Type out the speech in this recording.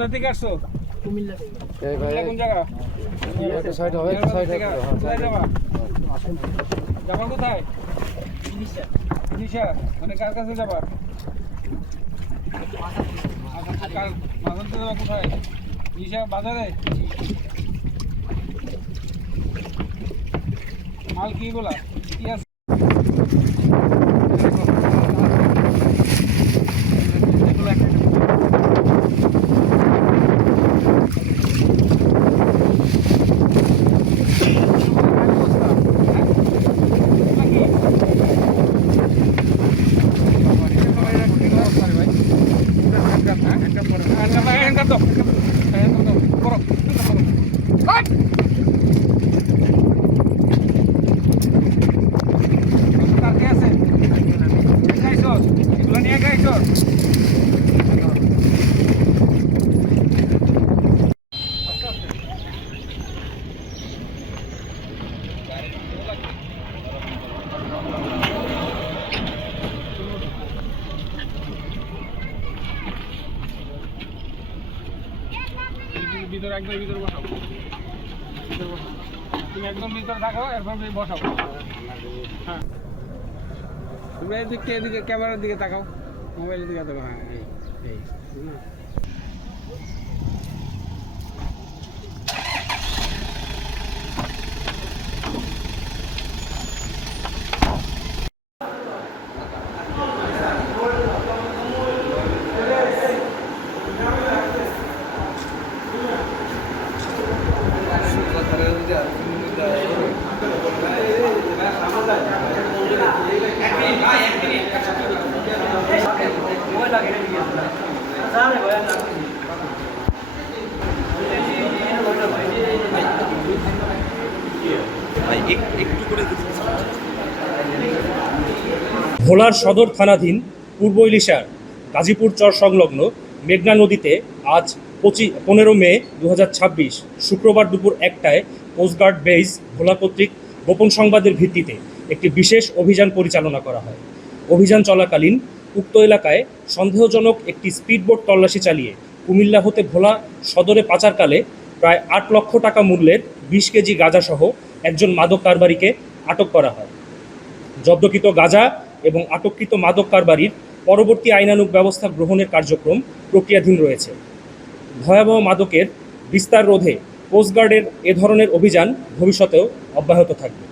কোথা থেকে আসছো? কুমিল্লা থেকে। কুমিল্লা কোন জায়গা? একটা সাইড হবে, একটা সাইড হবে। কোথায় যাবা? যাবা কোথায়? ইলিশা। দিশা মানে কার কাছে যাবা? মাঝার থেকে যাবা কোথায়? দিশা বাজারে? মাল কি বলা? কি আছে? ভিতরে একদম ভিতরে বসাও, তুমি একদম ভিতরে থাকো, এরপর বসাও। হ্যাঁ, তুমি এদিকে ক্যামেরার দিকে তাকাও, মোবাইলের দিকে তাকাও। হ্যাঁ, এই ভোলার সদর থানাধীন পূর্ব ইলিশার গাজীপুর চর সংলগ্ন মেঘনা নদীতে আজ 15 মে 2026 শুক্রবার দুপুর 1টায় কোস্টগার্ড বেস ভোলা কর্তৃক গোপন সংবাদের ভিত্তিতে একটি বিশেষ অভিযান পরিচালনা করা হয়। অভিযান চলাকালীন উক্ত এলাকায় সন্দেহজনক একটি স্পিডবোট তল্লাশি চালিয়ে কুমিল্লা হতে ভোলা সদরে পাচারকালে প্রায় 8 লক্ষ টাকা মূল্যের 20 কেজি গাঁজাসহ একজন মাদক কারবারিকে আটক করা হয়। জব্দকৃত গাঁজা এবং আটককৃত মাদক কারবারির পরবর্তী আইনানুগ ব্যবস্থা গ্রহণের কার্যক্রম প্রক্রিয়াধীন রয়েছে। ভয়াবহ মাদকের বিস্তার রোধে কোস্টগার্ডের এ ধরনের অভিযান ভবিষ্যতেও অব্যাহত থাকবে।